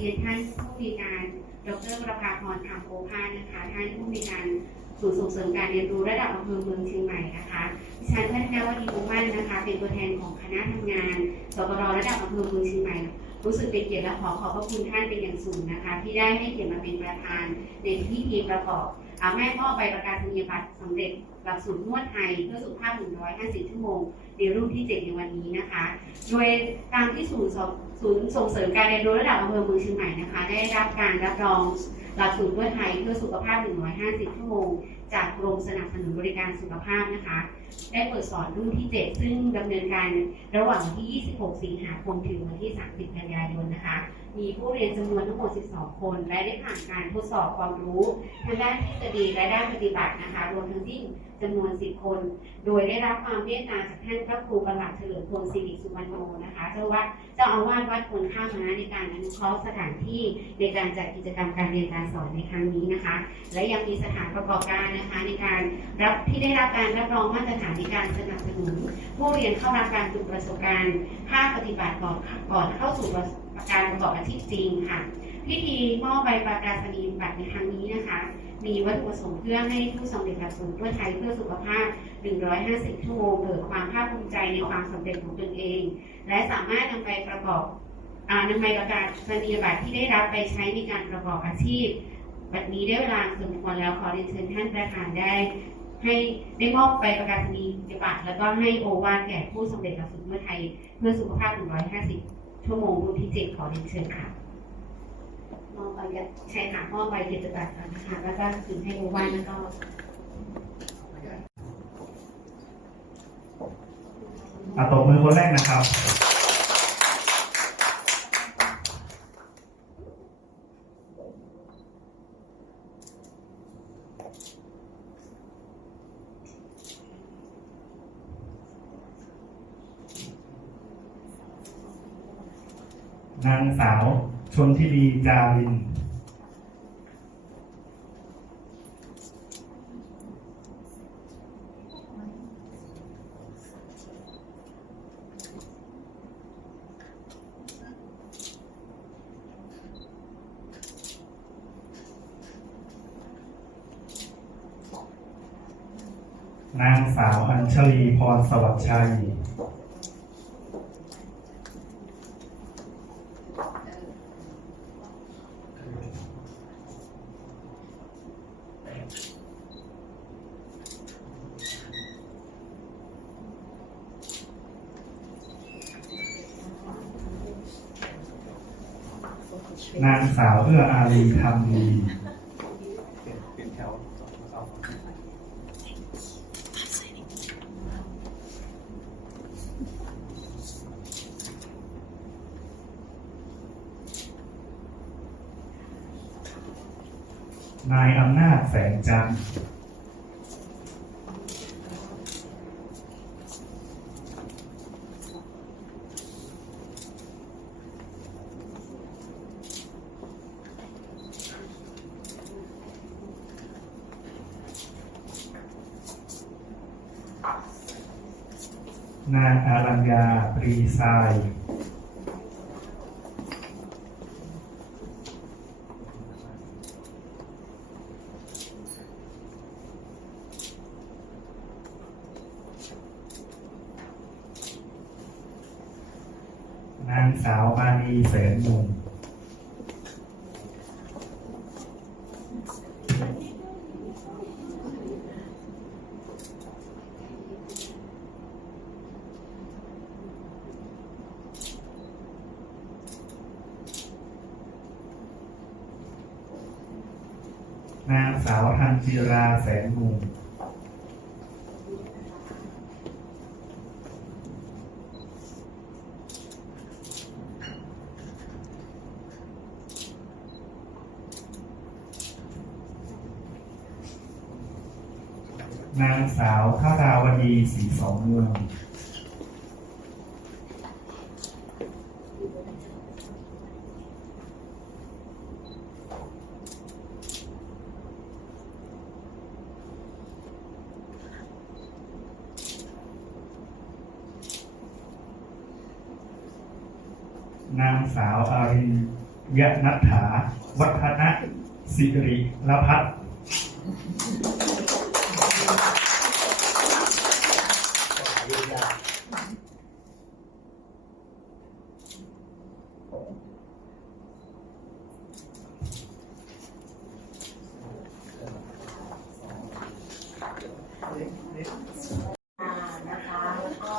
รียนท่านผู้มีการดรประภาพรธรรโอภาสนะคะ ท่านผู้มีการศูนย์ส่งเสริมการเรียนรู้ระดับอำเภอเมืองเชียงใหม่นะคะดิฉันพัฒนาวดีมุมั่นนะคะ เป็นตัวแทนของคณะทำงานสกรระดับอำเภอเมืองเชียงใหม่ รู้สึกเป็นเกียรติและขอขอบพระคุณท่านเป็นอย่างสูงนะคะ ที่ได้ให้เกียรติมาเป็นประธานในพิธีประกอบอาแม่พ่อใบประกาศนียบัตรสำเร็จหลักสูตรนวดไทยเพื่อสุขภาพ 150 ชั่วโมง ในรุ่นที่ 7 ในวันนี้นะคะ โดยตามที่ศูนย์ศูนย์ส่งเสริมการเรียนรู้ระดับอำเภอเมืองเชียงใหม่นะคะ ได้รับการรับรองหลักสูตรนวดไทยเพื่อสุขภาพ 150 ชั่วโมง จากกรมสนับสนุนบริการสุขภาพนะคะ ได้เปิดสอนรุ่นที่ 7 ซึ่งดำเนินการระหว่างที่ 26 สิงหาคมถึงวันที่ 30 กันยายนนะคะ มีผู้เรียนจำนวนทั้งหมด 12 คน และได้ผ่านการทดสอบความรู้ทางด้านทฤษฎีและด้านปฏิบัตินะคะ รวมทั้งสิ้นจำนวน 10 คน โดยได้รับความเมตตาจากท่านพระครูประหลัดเฉลิมพลศิริสุวรรณโนนะคะเจ้าว่าเจ้าอาวาสวัดคนข้ามม้าในการอนุเคราะห์สถานที่ในการจัดกิจกรรมการเรียนการสอนในครั้งนี้นะคะ และยังมีสถานประกอบการนะคะในการรับที่ได้รับการรับรองมาตรฐานในการสนับสนุนผู้เรียนเข้ารับการฝึกประสบการณ์ภาคปฏิบัติก่อนก่อนเข้าสู่การประกอบอาชีพจริงค่ะ พิธีมอบใบประกาศนียบัตรในครั้งนี้นะคะ มีวัตถุประสงค์เพื่อให้ผู้สำเร็จหลักสูตรทั่วไทยเพื่อสุขภาพ 150 ชั่วโมงเกิดความภาคภูมิใจในความสำเร็จของตนเอง และสามารถนำไปประกอบอนำใบประกาศนียบัตรที่ได้รับไปใช้ในการประกอบอาชีพบัดนี้ได้เวลาสมควรแล้วขอเรียนเชิญท่านประธานได้ ให้ได้มอบใบประกาศนียบัตรแล้วก็ให้โอวาทแก่ผู้สำเร็จหลักสูตรเมื่อไทย เพื่อสุขภาพ 150 ชั่วโมงรุ่นที่เจ็ดขอเรียนเชิญค่ะมอบใบใช้ค่ะมอบใบเกียรติบัตรก่อนนะคะแล้วก็ถึงให้โอวาทแล้วก็อะตบมือคนแรกนะครับ นางสาว ชนทิดีจาริน นางสาวอัญชลีพรสวัสดิ์ชัย นางสาวเอื้ออารีธรรมดี นายอำนาจแสงจันทร์นางอารัญญาปรีทราย นาง สาวมานีแสนมุงนางสาวทันจิราแสนมุง นาง สาวทาวดีสีสองเมืองนางสาวอารินยนัฐา วัฒนสิริลพัฒน์ อ่านะคะแล้วก็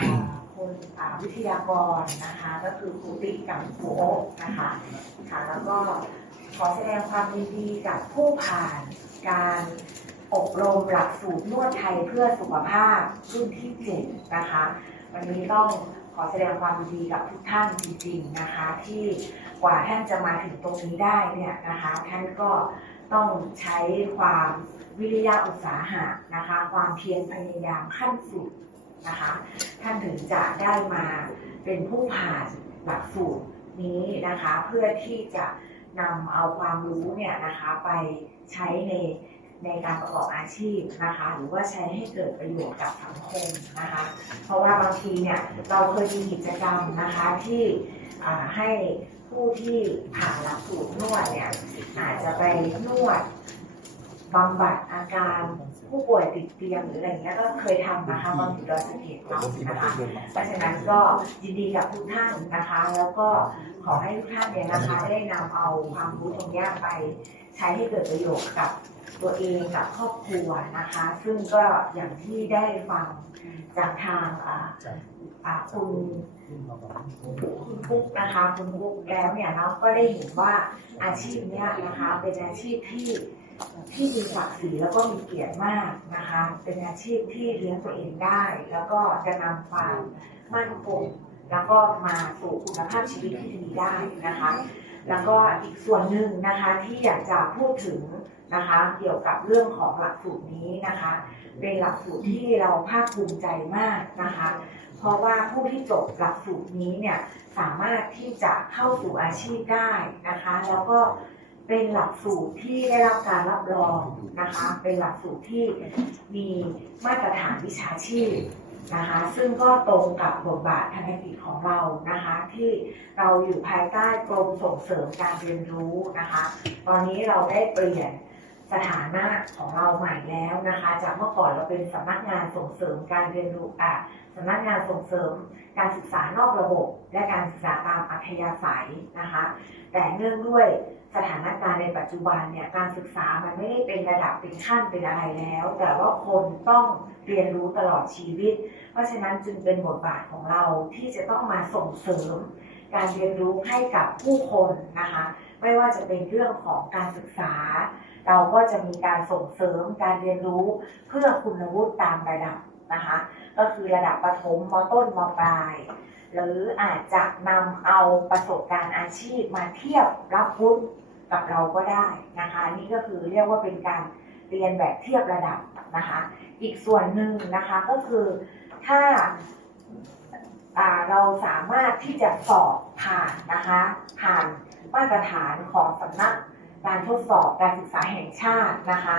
อ่าคุณอ่าวิทยากรนะคะก็คือครูติกับครูโอ๊คนะคะค่ะแล้วก็ขอแสดงความ ยินดีกับผู้ผ่านการอบรมหลักสูตรนวดไทยเพื่อสุขภาพรุ่นที่เจ็ดนะคะ วันนี้ต้องขอแสดงความยินดีกับทุกท่านจริงๆนะคะ ที่กว่าท่านจะมาถึงตรงนี้ได้เนี่ยนะคะ ท่านก็ต้องใช้ความวิริยะอุตสาหะนะคะ ความเพียรพยายามขั้นสุดนะคะ ท่านถึงจะได้มาเป็นผู้ผ่านหลักสูตรนี้นะคะ เพื่อที่จะ นำเอาความรู้เนี่ยนะคะไปใช้ในในการประกอบอาชีพนะคะ หรือว่าใช้ให้เกิดประโยชน์กับสังคมนะคะ เพราะว่าบางทีเนี่ยเราเคยมีกิจกรรมนะคะที่ให้ผู้ที่ผ่านหลักสูตรนวดเนี่ยอาจจะไปนวด บำบัดอาการผู้ป่วยติดเตียงหรืออะไรเงี้ยก็เคยทำนะคะบางทีเราสังเกตเรานะคะเพราะฉะนั้นก็ยินดีกับทุกท่านนะคะ แล้วก็ขอให้ทุกท่านเนี่ยนะคะได้นำเอาความรู้ตรงเนี้ยไปใช้ให้เกิดประโยชน์กับตัวเองกับครอบครัวนะคะ ซึ่งก็อย่างที่ได้ฟังจากทางอ่าอ่าคุณคุณปุ๊กนะคะคุณปุ๊กแล้วเนี่ยเนาะก็ได้เห็นว่าอาชีพเนี้ยนะคะเป็นอาชีพที่ ที่มีศักดิ์ศรีแล้วก็มีเกียรติมากนะคะ เป็นอาชีพที่เลี้ยงตัวเองได้ แล้วก็จะนำความมั่นคงแล้วก็มาสู่คุณภาพชีวิตที่ดีได้นะคะ แล้วก็อีกส่วนหนึ่งนะคะที่อยากจะพูดถึงนะคะเกี่ยวกับเรื่องของหลักสูตรนี้นะคะเป็นหลักสูตรที่เราภาคภูมิใจมากนะคะ เพราะว่าผู้ที่จบหลักสูตรนี้เนี่ยสามารถที่จะเข้าสู่อาชีพได้นะคะ แล้วก็ เป็นหลักสูตรที่ได้รับการรับรองนะคะ เป็นหลักสูตรที่มีมาตรฐานวิชาชีพนะคะ ซึ่งก็ตรงกับบทบาททารกิจของเรานะคะ ที่เราอยู่ภายใต้กรมส่งเสริมการเรียนรู้นะคะ ตอนนี้เราได้เปลี่ยน สถานะของเราใหม่แล้วนะคะ จากเมื่อก่อนเราเป็นสำนักงานส่งเสริมการเรียนรู้อะสำนักงานส่งเสริมการศึกษานอกระบบ และการศึกษาตามอัธยาศัยนะคะ แต่เนื่องด้วยสถานการณ์ในปัจจุบันเนี่ยการศึกษามันไม่ได้เป็นระดับเป็นขั้นเป็นอะไรแล้ว แต่ว่าคนต้องเรียนรู้ตลอดชีวิต เพราะฉะนั้นจึงเป็นบทบาทของเราที่จะต้องมาส่งเสริม การเรียนรู้ให้กับผู้คนนะคะ ไม่ว่าจะเป็นเรื่องของการศึกษา เราก็จะมีการส่งเสริมการเรียนรู้เพื่อคุณวุฒิตามระดับนะคะ ก็คือระดับประถมมต้นมปลาย หรืออาจจะนำเอาประสบการณ์อาชีพมาเทียบรับวุฒิกับเราก็ได้นะคะ นี่ก็คือเรียกว่าเป็นการเรียนแบบเทียบระดับนะคะ อีกส่วนหนึ่งนะคะก็คือถ้าอ่าเราสามารถที่จะสอบผ่านนะคะ ผ่าน มาตรฐานของสำนักการทดสอบการศึกษาแห่งชาตินะคะ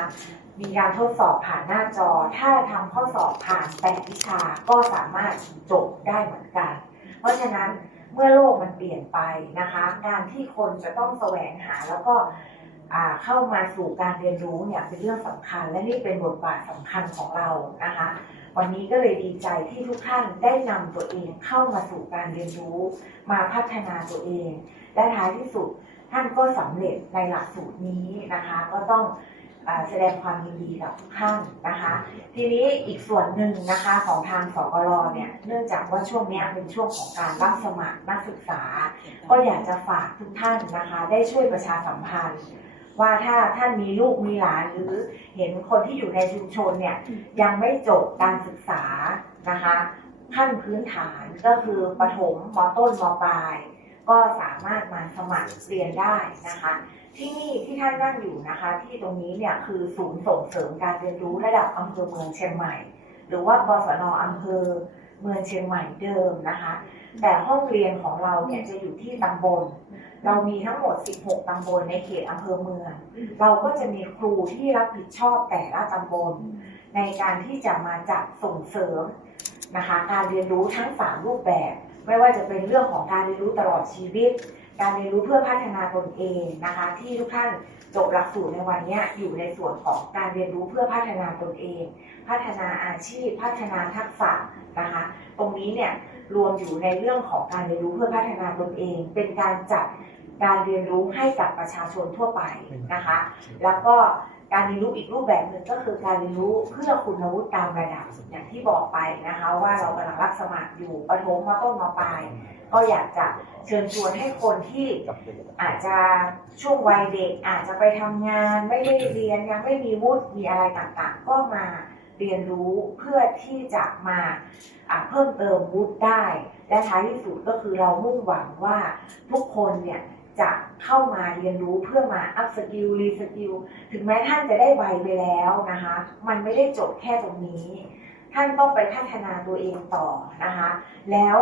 มีการทดสอบผ่านหน้าจอ ถ้าทำข้อสอบผ่านแปดวิชาก็สามารถจบได้เหมือนกัน เพราะฉะนั้นเมื่อโลกมันเปลี่ยนไปนะคะการที่คนจะต้องแสวงหาแล้วก็เข้ามาสู่การเรียนรู้เนี่ยเป็นเรื่องสำคัญ และนี่เป็นบทบาทสำคัญของเรานะคะ วันนี้ก็เลยดีใจที่ทุกท่านได้นำตัวเองเข้ามาสู่การเรียนรู้ มาพัฒนาตัวเอง และท้ายที่สุดท่านก็สำเร็จในหลักสูตรนี้นะคะ ก็ต้องอาแสดงความยินดีกับทุกท่านนะคะ ทีนี้อีกส่วนหนึ่งนะคะของทางสกลเนี่ยเนื่องจากว่าช่วงเนี้ยเป็นช่วงของการรับสมัครนักศึกษา ก็อยากจะฝากทุกท่านนะคะ ได้ช่วยประชาสัมพันธ์ ว่าถ้าท่านมีลูกมีหลานหรือเห็นคนที่อยู่ในชุมชนเนี่ยยังไม่จบการศึกษานะคะขั้นพื้นฐานก็คือประถมมต้นมปลาย ก็สามารถมาสมัครเรียนได้นะคะ ที่นี่ที่ท่านนั่งอยู่นะคะ ที่ตรงนี้เนี่ยคือศูนย์ส่งเสริมการเรียนรู้ระดับอำเภอเมืองเชียงใหม่ หรือว่ากศนอำเภอเมืองเชียงใหม่เดิมนะคะ แต่ห้องเรียนของเราเนี่ยจะอยู่ที่ตำบล เรามีทั้งหมด 16 ตำบลในเขตอำเภอเมือง เราก็จะมีครูที่รับผิดชอบแต่ละตำบล ในการที่จะมาจัดส่งเสริมนะคะ การเรียนรู้ทั้ง 3 รูปแบบ ไม่ว่าจะเป็นเรื่องของการเรียนรู้ตลอดชีวิต การเรียนรู้เพื่อพัฒนาตนเองนะคะ ที่ทุกท่านจบหลักสูตรในวันเนี้ยอยู่ในส่วนของการเรียนรู้เพื่อพัฒนาตนเอง พัฒนาอาชีพ พัฒนาทักษะนะคะ ตรงนี้เนี่ยรวมอยู่ในเรื่องของการเรียนรู้เพื่อพัฒนาตนเอง เป็นการจัดการเรียนรู้ให้กับประชาชนทั่วไปนะคะ แล้วก็ การเรียนรู้อีกรูปแบบหนึ่งก็คือการเรียนรู้เพื่อคุณวุฒิตามระดับอย่างที่บอกไปนะคะ ว่าเรากำลังรับสมัครอยู่ประถมมาต้นมาปลาย ก็อยากจะเชิญชวนให้คนที่อาจจะช่วงวัยเด็กอาจจะไปทำงานไม่ได้เรียนยังไม่มีวุฒิมีอะไรต่างๆ ก็มาเรียนรู้เพื่อที่จะมาะเพิ่มเติมวุฒิได้ และท้ายที่สุดก็คือเรามุ่งหวังว่าทุกคนเนี่ย จะเข้ามาเรียนรู้เพื่อมาอัพสกิลรีสกิลถึงแม้ท่านจะได้ใบไปแล้วนะคะ มันไม่ได้จบแค่ตรงนี้ ท่านต้องไปพัฒนาตัวเองต่อนะคะ แล้ว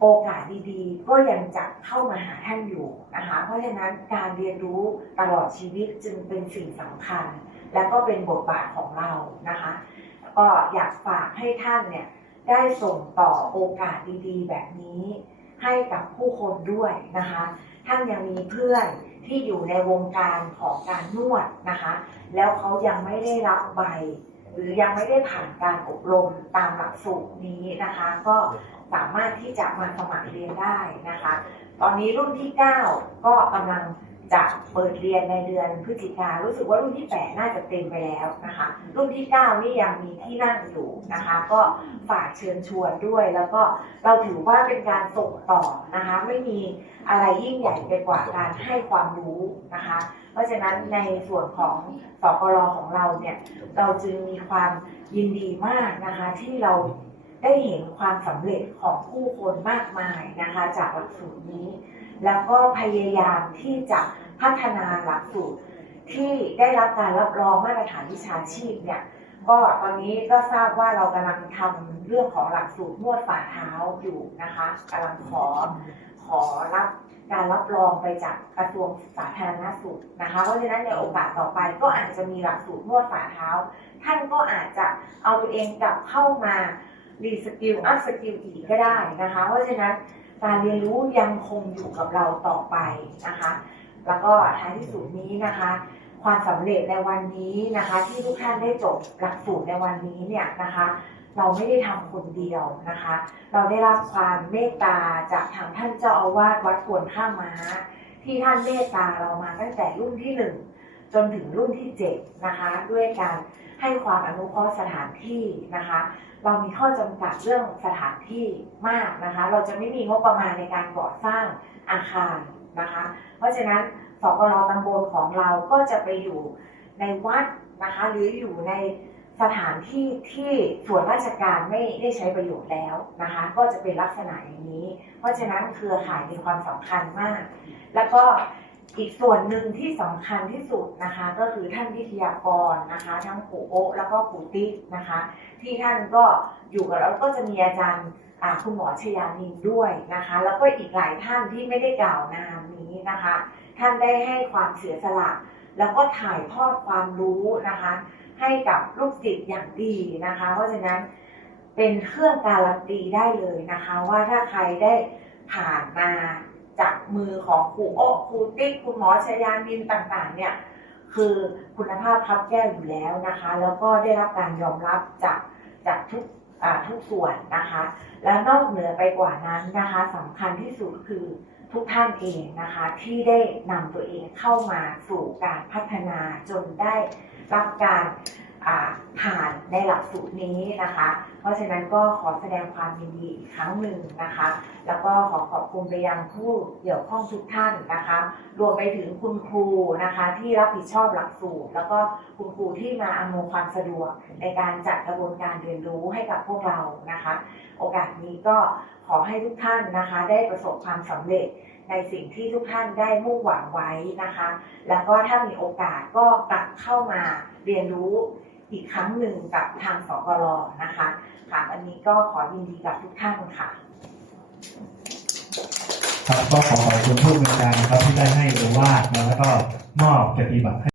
โอกาสดีๆ ก็ยังจะเข้ามาหาท่านอยู่นะคะ เพราะฉะนั้นการเรียนรู้ตลอดชีวิตจึงเป็นสิ่งสำคัญ และก็เป็นบทบาทของเรานะคะ ก็อยากฝากให้ท่านเนี่ยได้ส่งต่อโอกาสดีๆ แบบนี้ ให้กับผู้คนด้วยนะคะ ท่านยังมีเพื่อนที่อยู่ในวงการของการนวดนะคะ แล้วเขายังไม่ได้รับใบ หรือยังไม่ได้ผ่านการอบรมตามหลักสูตรนี้นะคะ ก็สามารถที่จะมาสมัครเรียนได้นะคะ ตอนนี้รุ่นที่ 9 ก็กำลัง จะเปิดเรียนในเดือนพฤศจิการู้สึกว่ารุ่นที่ 8 น่าจะเต็มไปแล้วนะคะ รุ่นที่ 9 นี่ยังมีที่นั่งอยู่นะคะ ก็ฝากเชิญชวนด้วย แล้วก็เราถือว่าเป็นการส่งต่อนะคะ ไม่มีอะไรยิ่งใหญ่ไปกว่าการให้ความรู้นะคะ เพราะฉะนั้นในส่วนของสกรของเราเนี่ยเราจึงมีความยินดีมากนะคะที่เราได้เห็นความสำเร็จของผู้คนมากมายนะคะ จากหลักสูตรนี้ แล้วก็พยายามที่จะ พัฒนาหลักสูตรที่ได้รับการรับรองมาตรฐานวิชาชีพเนี่ยก็ตอนนี้ก็ทราบว่าเรากำลังทำเรื่องของหลักสูตรนวดฝ่าเท้าอยู่นะคะกำลังขอขอรับการรับรองไปจากกระทรวงสาธารณสุขนะคะ เพราะฉะนั้นในโอกาสต่อไปก็อาจจะมีหลักสูตรนวดฝ่าเท้า ท่านก็อาจจะเอาตัวเองกลับเข้ามารีสกิลอัพสกิลอีกก็ได้นะคะ เพราะฉะนั้นการเรียนรู้ยังคงอยู่กับเราต่อไปนะคะ แล้วก็ท้ายที่สุดนี้นะคะ ความสำเร็จในวันนี้นะคะ ที่ทุกท่านได้จบหลักสูตรในวันนี้เนี่ยนะคะ เราไม่ได้ทำคนเดียวนะคะ เราได้รับความเมตตาจากทางท่านเจ้าอาวาสวัดควรข้ามม้า ที่ท่านเมตตาเรามาตั้งแต่รุ่นที่หนึ่งจนถึงรุ่นที่เจ็ดนะคะ ด้วยการให้ความอนุเคราะห์สถานที่นะคะ เรามีข้อจำกัดเรื่องสถานที่มากนะคะ เราจะไม่มีงบประมาณในการก่อสร้างอาคาร นะคะ เพราะฉะนั้นสกรตำบลของเราก็จะไปอยู่ในวัดนะคะหรืออยู่ในสถานที่ที่ส่วนราชการไม่ได้ใช้ประโยชน์แล้วนะคะ ก็จะเป็นลักษณะอย่างนี้ เพราะฉะนั้นเครือข่ายมีความสำคัญมาก แล้วก็อีกส่วนหนึ่งที่สำคัญที่สุดนะคะ ก็คือท่านวิทยากรนะคะ ทั้งปู่โอแล้วก็ปู่ติ๊กนะคะ ที่ท่านก็อยู่กับเราก็จะมีอาจารย์คุณหมอชยานินด้วยนะคะ แล้วก็อีกหลายท่านที่ไม่ได้กล่าวนาม นี้นะคะ ท่านได้ให้ความเสียสละ แล้วก็ถ่ายทอดความรู้นะคะ ให้กับลูกศิษย์อย่างดีนะคะ เพราะฉะนั้นเป็นเครื่องการันตีได้เลยนะคะ ว่าถ้าใครได้ผ่านมาจากมือของครูโอ๊ครูติ๊กคุณหมอชยานินต่างๆ เนี่ยคือคุณภาพคับแก้วอยู่แล้วนะคะ แล้วก็ได้รับการยอมรับจากจากทุกทุกส่วนนะคะ และนอกเหนือไปกว่านั้นนะคะสำคัญที่สุดคือ ทุกท่านเองนะคะที่ได้นำตัวเองเข้ามาสู่การพัฒนาจนได้รับการผ่านในหลักสูตรนี้นะคะ เพราะฉะนั้นก็ขอแสดงความยินดีอีกครั้งหนึ่งนะคะ แล้วก็ขอขอบคุณไปยังผู้เกี่ยวข้องทุกท่านนะคะ รวมไปถึงคุณครูนะคะที่รับผิดชอบหลักสูตร แล้วก็คุณครูที่มาอำนวยความสะดวกในการจัดกระบวนการเรียนรู้ให้กับพวกเรานะคะ โอกาสนี้ก็ขอให้ทุกท่านนะคะได้ประสบความสำเร็จในสิ่งที่ทุกท่านได้มุ่งหวังไว้นะคะ แล้วก็ถ้ามีโอกาสก็กลับเข้ามาเรียนรู้ อีกครั้งหนึ่งกับทางสกรนะคะค่ะอันนี้ก็ขอยินดีกับทุกท่านค่ะครับก็ขอขอบคุณผู้บริการนะครับที่ได้ให้โอวาทแล้วก็มอบเกียรติบัตรให้